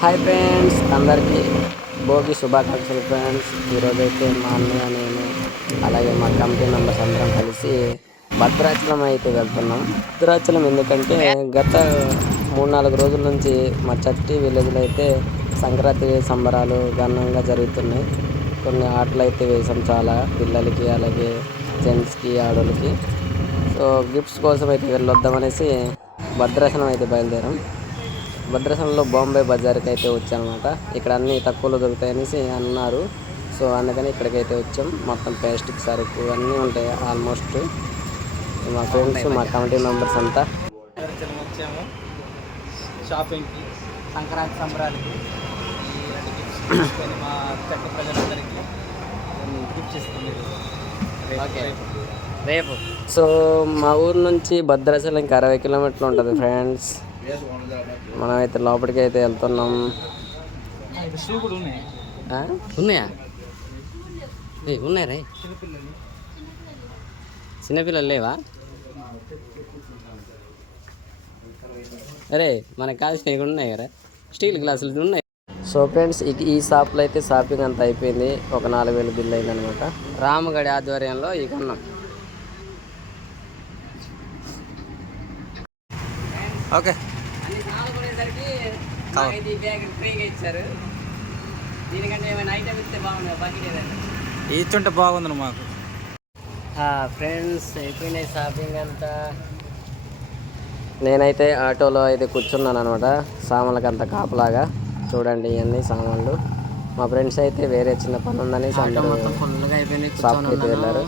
Hi friends, అందరికీ భోగి శుభాకాంక్షలు friends. ఈరోజైతే మా అన్నయ్య, నేను అలాగే మా కమిటీ మెంబర్స్ అందరం కలిసి భద్రాచలం అయితే వెళ్తున్నాం. భద్రాచలం ఎందుకంటే గత 3-4 రోజుల నుంచి మా చట్టి విలేజ్లో అయితే సంక్రాంతి సంబరాలు ఘనంగా జరుగుతున్నాయి. కొన్ని ఆటలు అయితే వేసాం, చాలా పిల్లలకి అలాగే జెంట్స్కి ఆడోళ్ళకి. సో గిఫ్ట్స్ కోసం అయితే వెళ్ళొద్దామనేసి భద్రాచలం అయితే బయలుదేరాం. భద్రాచలంలో బాంబే బజార్కి అయితే వచ్చామన్నమాట. ఇక్కడ అన్నీ తక్కువలో దొరుకుతాయనేసి అన్నారు. సో అందుకని ఇక్కడికైతే వచ్చాం. మొత్తం ప్లాస్టిక్ సరుకు అన్నీ ఉంటాయి ఆల్మోస్ట్. మా ఫ్రెండ్స్, మా కమిటీ మెంబర్స్ అంతా వచ్చాము షాపింగ్కి, సంక్రాంతి సంబరాలకి. మా చక్క ప్రజలందరికీ గిఫ్ట్ ఇస్తుంది రేపు. సో మా ఊరు నుంచి భద్రాచలం 60 కిలోమీటర్లు ఉంటుంది ఫ్రెండ్స్. మనమైతే లోపలికి అయితే వెళ్తున్నాం. ఉన్నాయా? ఉన్నాయా రే? చిన్నపిల్లలు లేవా? అరే మనకు కాల్సినవి ఉన్నాయి కదా, స్టీల్ గ్లాసులు ఉన్నాయి. సో ఫ్రెండ్స్, ఈ షాప్లో అయితే షాపింగ్ అంతా అయిపోయింది. ఒక 4,000 బిల్ అయిందనమాట. రామగడి ఆధ్వర్యంలో ఈ కొన్నాం. ఓకే, ఇచ్చుంటే బాగుంది మాకు. ఫ్రెండ్స్, అయిపోయినాయి షాపింగ్ అంతా. నేనైతే ఆటోలో అయితే కూర్చున్నాను అనమాట, సామాన్లకి అంత కాపలాగా. చూడండి ఇవన్నీ సామాన్లు. మా ఫ్రెండ్స్ అయితే వేరే చిన్న పని ఉందని షాప్కి అయితే వెళ్ళారు.